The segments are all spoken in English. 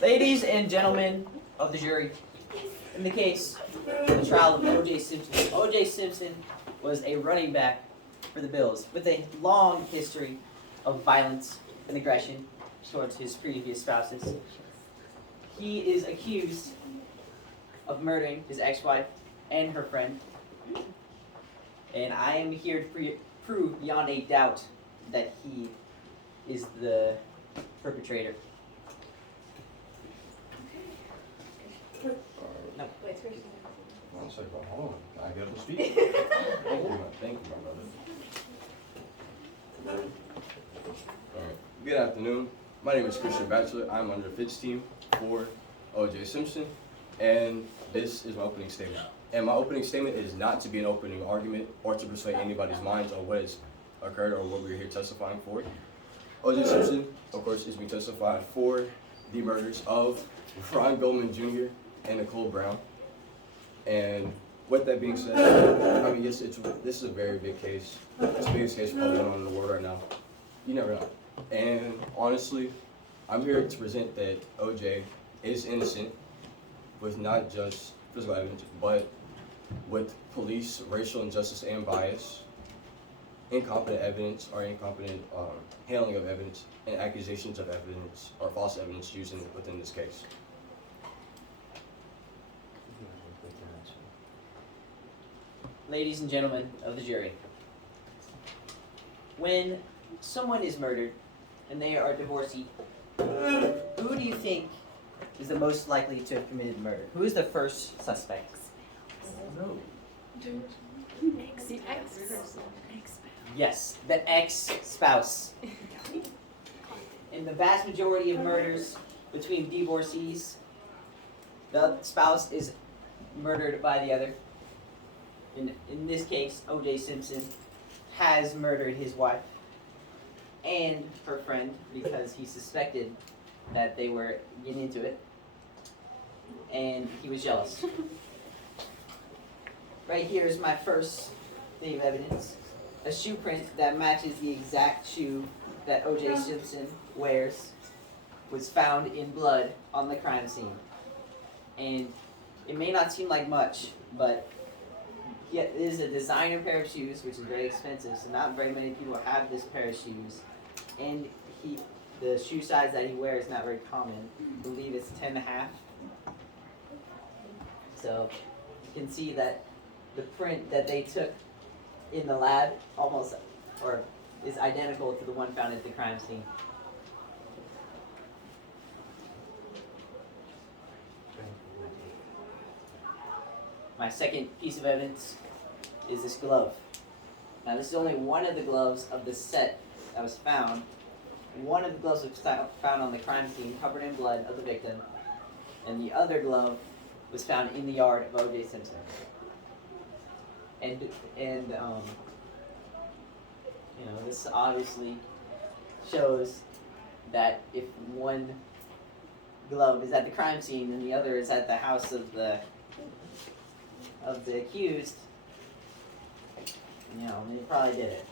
Ladies and gentlemen of the jury, in the case of the trial of O.J. Simpson, O.J. Simpson was a running back for the Bills with a long history of violence and aggression towards his previous spouses. He is accused of murdering his ex-wife and her friend, and I am here to prove beyond a doubt that he is the perpetrator. No. One second, hold on. Can I get up to speak? Thank you, my brother. Alright. Good afternoon. My name is Christian Batchelor. I'm on the Fitz team for O.J. Simpson, and this is my opening statement. And my opening statement is not to be an opening argument or to persuade anybody's minds on what has occurred or what we're here testifying for. O.J. Simpson, of course, is being testified for the murders of Ron Goldman Jr. and Nicole Brown. And with that being said, I mean, yes, this is a very big case. It's the biggest case probably going on in the world right now. You never know. And honestly, I'm here to present that O.J. is innocent with not just physical evidence, but with police racial injustice and bias, incompetent evidence or incompetent handling of evidence, and accusations of evidence or false evidence used within this case. Ladies and gentlemen of the jury, when someone is murdered and they are divorcee, who do you think is the most likely to have committed murder? Who is the first suspect? No. Yes, the ex-spouse. In the vast majority of murders between divorcees, the spouse is murdered by the other. In this case, O.J. Simpson has murdered his wife and her friend because he suspected that they were getting into it, and he was jealous. Right here is my first thing of evidence. A shoe print that matches the exact shoe that O.J. Simpson wears was found in blood on the crime scene. And it may not seem like much, but it is a designer pair of shoes, which is very expensive, so not very many people have this pair of shoes. And the shoe size that he wears is not very common. I believe it's 10.5. So you can see that the print that they took in the lab is identical to the one found at the crime scene. My second piece of evidence is this glove. Now this is only one of the gloves of the set that was found. One of the gloves was found on the crime scene, covered in blood of the victim, and the other glove was found in the yard of O.J. Simpson. And this obviously shows that if one glove is at the crime scene and the other is at the house of the accused, they probably did it.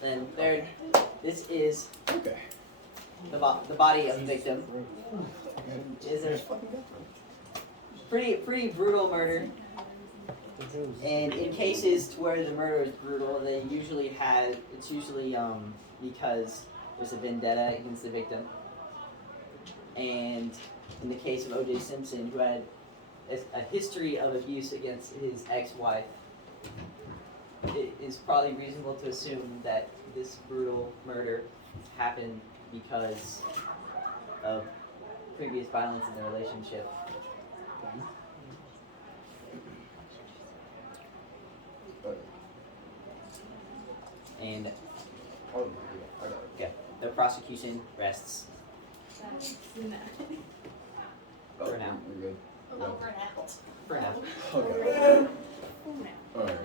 Then third, this is the body of the victim. Is a pretty brutal murder. And in cases where the murder is brutal, it's usually because there's a vendetta against the victim. And in the case of O.J. Simpson, who had a history of abuse against his ex-wife, it is probably reasonable to assume that this brutal murder happened because of previous violence in the relationship. And the prosecution rests. For now. We're good. For now. Okay. Alright.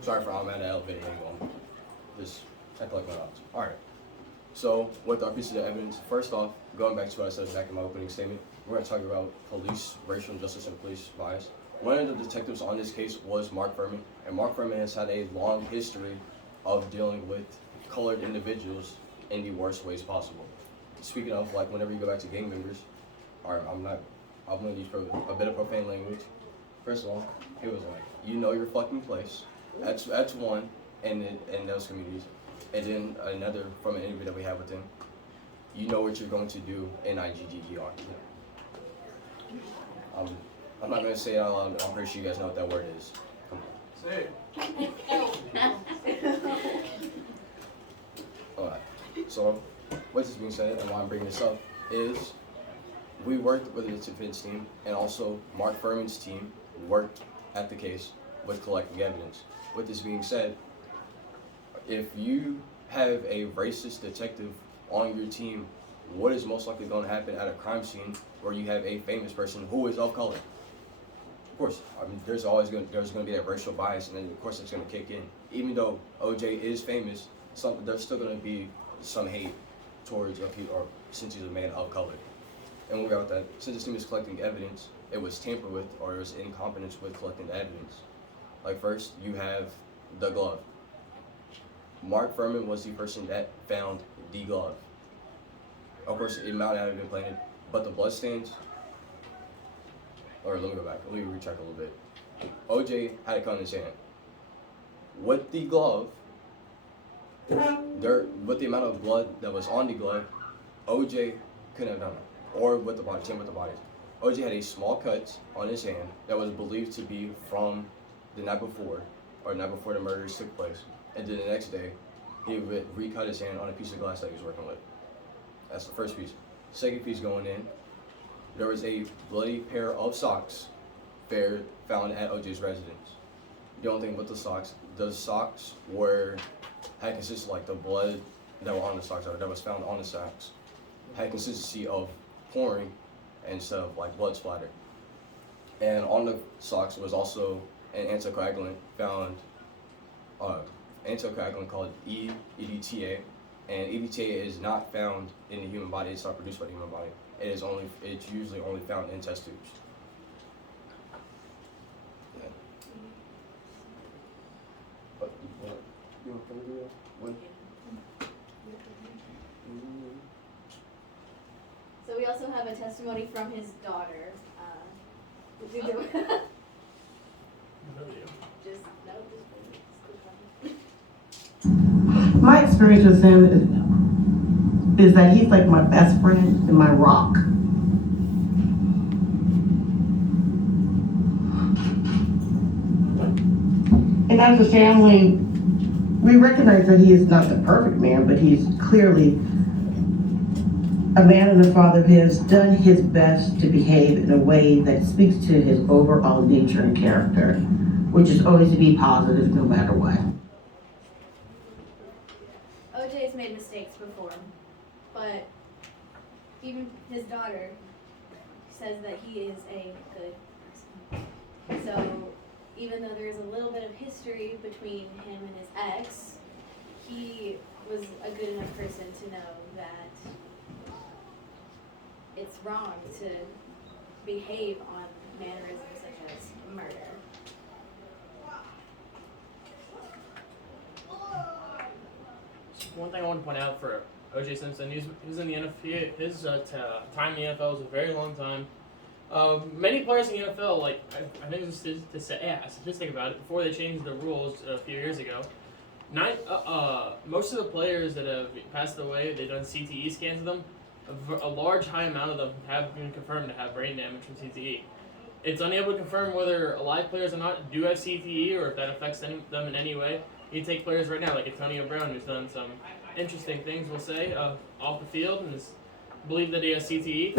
Sorry for all I'm at the elevator anymore. Just check like my thoughts. Alright. So, with our pieces of evidence, first off, going back to what I said back in my opening statement, we're going to talk about police, racial injustice, and police bias. One of the detectives on this case was Mark Furman, and Mark Furman has had a long history of dealing with colored individuals in the worst ways possible. Speaking of, like, whenever you go back to gang members, I'm going to use a bit of profane language. First of all, he was like, you know your fucking place. That's one in those communities. And then another from an interview that we had with him, you know what you're going to do, NIGGER. I'm not going to say it out loud, I'm pretty sure you guys know what that word is. Come on. Say it. Alright, so with this being said, and why I'm bringing this up, is we worked with the defense team, and also Mark Furman's team worked at the case with collecting evidence. With this being said, if you have a racist detective on your team, what is most likely going to happen at a crime scene where you have a famous person who is of color? Of course, I mean, there's going to be that racial bias, and then of course it's going to kick in. Even though OJ is famous, there's still going to be some hate towards or since he's a man of color. And we got that. Since this team is collecting evidence, it was tampered with, or it was incompetence with collecting the evidence. Like first, you have the glove. Mark Furman was the person that found the glove. Of course, it might not have been planted, but the bloodstains. Or let me go back. Let me recheck a little bit. OJ had a gun in his hand. With the glove, with the amount of blood that was on the glove, OJ couldn't have done it. Or with the body, same with the bodies. OJ had a small cut on his hand that was believed to be from the night before, or the night before the murders took place. And then the next day, he would recut his hand on a piece of glass that he was working with. That's the first piece. Second piece going in, there was a bloody pair of socks found at OJ's residence. The only thing with the socks had consisted like the blood that were on the socks, or that was found on the socks, had consistency of pouring instead of like blood splatter. And on the socks was also an anticoagulant found, anticoagulant called EDTA, and EDTA is not found in the human body. It's not produced by the human body. It's usually only found in test tubes. Yeah. But, you want to do that? When? So we also have a testimony from his daughter. Would you do it? Just My experience with him is that he's like my best friend and my rock. And as a family, we recognize that he is not the perfect man, but he's clearly a man and a father who has done his best to behave in a way that speaks to his overall nature and character, which is always to be positive no matter what. OJ's made mistakes before, but even his daughter says that he is a good person. So even though there's a little bit of history between him and his ex, he was a good enough person to know that it's wrong to behave on mannerisms such as murder. One thing I want to point out for O.J. Simpson, he's in the NFL. His time in the NFL is a very long time. Many players in the NFL, like I think there's a statistic about it. Before they changed the rules a few years ago, most of the players that have passed away, they've done CTE scans of them. A large high amount of them have been confirmed to have brain damage from CTE. It's unable to confirm whether alive players or not do have CTE or if that affects them in any way. You take players right now like Antonio Brown, who's done some interesting things, we'll say, off the field, and is believed that he has CTE.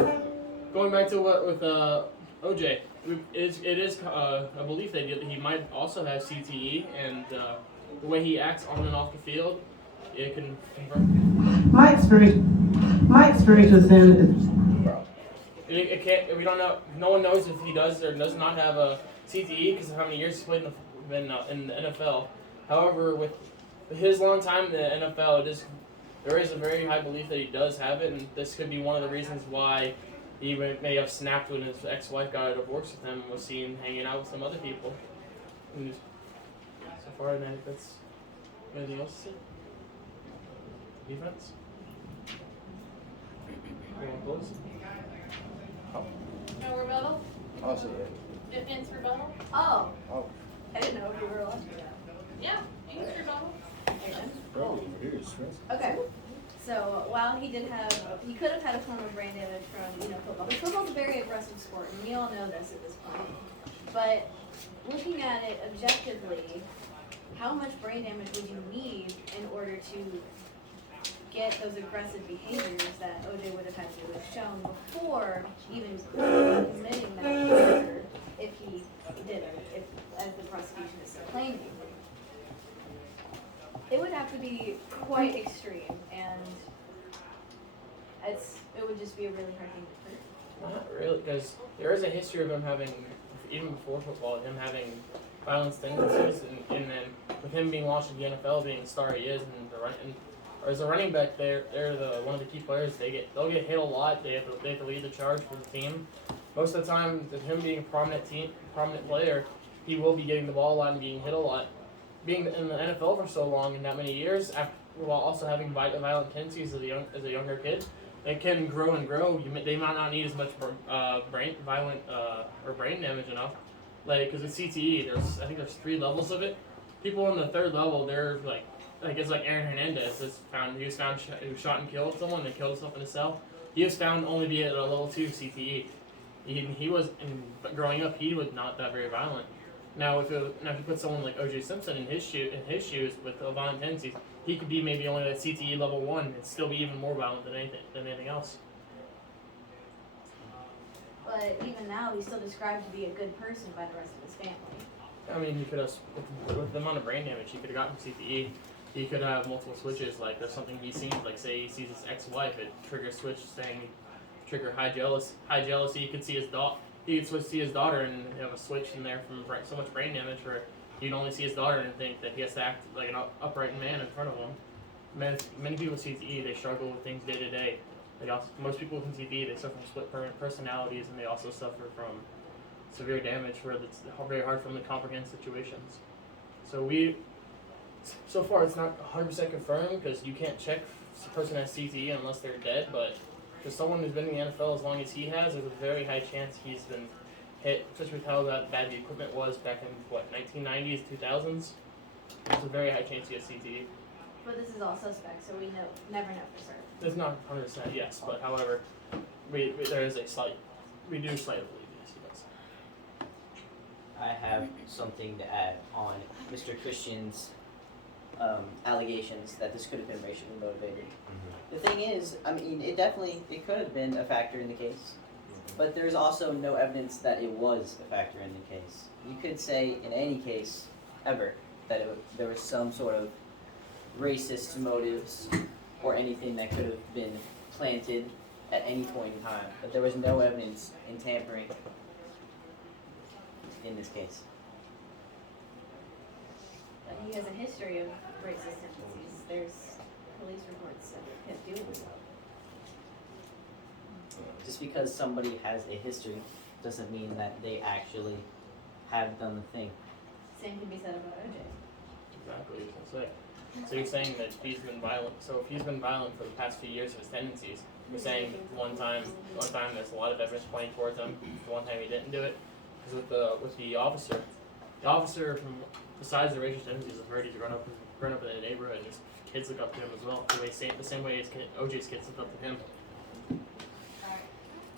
Going back to what with OJ, it is a belief that he might also have CTE, and the way he acts on and off the field, it can confirm. My experience with him is It can't. We don't know. No one knows if he does or does not have a CTE because of how many years he's played in the NFL. However, with his long time in the NFL, it is there is a very high belief that he does have it, and this could be one of the reasons why he may have snapped when his ex-wife got a divorce with him and was seen hanging out with some other people. And so far, I think that's anything else to say? Defense? Anyone close? No rebuttal? I'll say it. Defense rebuttal? Oh, Oh. I didn't know if you were allowed to do that. Yeah, you can rebuttal. Okay. So while he could have had a form of brain damage from football. But football's a very aggressive sport, and we all know this at this point. But looking at it objectively, how much brain damage would you need in order to get those aggressive behaviors that OJ would have had to have shown before even committing that murder, if he did it, if as the prosecution is claiming? It would have to be quite extreme, and it would just be a really hard thing to prove. Not really, because there is a history of him having, even before football, him having violence tendencies, and then with him being launched in the NFL, being the star he is, or as a running back, they're one of the key players. They'll get hit a lot. They have to lead the charge for the team. Most of the time, with him being a prominent player, he will be getting the ball a lot and being hit a lot. Being in the NFL for so long and that many years, while also having violent tendencies as a younger kid, it can grow and grow. They might not need as much brain damage enough. Like, because with CTE, I think there's 3 levels of it. People in the 3rd level, they're like it's like Aaron Hernandez he was found shot and killed someone and killed himself in a cell. He was found only be at a level 2 CTE. He was growing up. He was not that very violent. Now, if you put someone like O.J. Simpson in his shoes with violent tendencies, he could be maybe only at CTE level 1 and still be even more violent than anything else. But even now, he's still described to be a good person by the rest of his family. I mean, he could have, with the amount of brain damage, he could have gotten CTE. He could have multiple switches. Like there's something he sees, like say he sees his ex-wife, it triggers switch saying trigger high jealousy. You could see his he could see his daughter and have a switch in there from so much brain damage where you'd only see his daughter and think that he has to act like an upright man in front of him. Many people with CTE, they struggle with things day to day. Most people with CTE, they suffer from split personalities, and they also suffer from severe damage where it's very hard for them to comprehend situations. So far it's not 100% confirmed because you can't check if a person has CTE unless they're dead, but for someone who's been in the NFL as long as he has, there's a very high chance he's been hit, especially with how bad the equipment was back in 1990s, 2000s. There's a very high chance he has CTE. But this is all suspect, so we never know for certain. It's not 100% yes, but however, we do slightly believe yes, he does. I have something to add on Mr. Christian's allegations that this could have been racially motivated. The thing is, I mean, it could have been a factor in the case, but there's also no evidence that it was a factor in the case. You could say in any case ever that there was some sort of racist motives or anything that could have been planted at any point in time, but there was no evidence in tampering in this case. But he has a history of racist tendencies. There's police reports of him doing so. Just because somebody has a history doesn't mean that they actually have done the thing. Same can be said about OJ. Exactly. So you're saying that he's been violent. So if he's been violent for the past few years of his tendencies, you're saying one time there's a lot of evidence pointing towards him. The one time he didn't do it, because with the officer from besides the racial tendencies, I've heard he's grown up in the neighborhood, and his kids look up to him as well. The same way OJ's kids look up to him. Alright.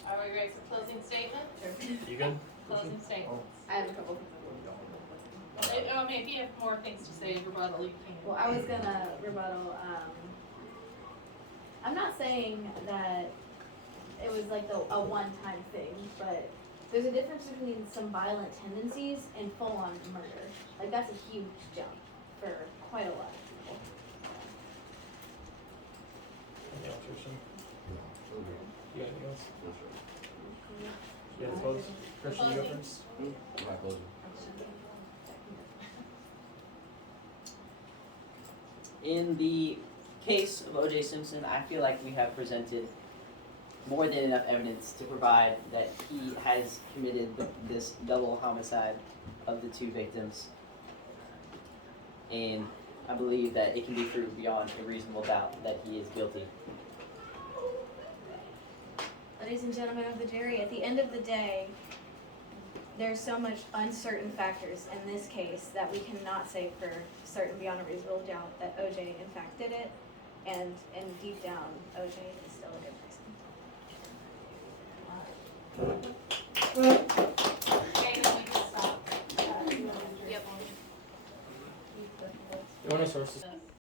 Are we ready for closing statement? Sure. You good? Closing statement. I have a couple. I mean, if you have more things to say, rebuttal, you can. Well, I was gonna rebuttal. I'm not saying that it was like a one-time thing, but there's a difference between some violent tendencies and full-on murder. Like that's a huge jump for quite a lot of people. Anything else, Christian? You got anything else? You got to close? Christian, you go first. I'm not closing. In the case of O.J. Simpson, I feel like we have presented more than enough evidence to provide that he has committed this double homicide of the two victims. And I believe that it can be proved beyond a reasonable doubt that he is guilty. Ladies and gentlemen of the jury, at the end of the day, there's so much uncertain factors in this case that we cannot say for certain beyond a reasonable doubt that OJ in fact did it, and deep down, OJ is still a good person. Okay, then we can stop. Yep. You want to source this?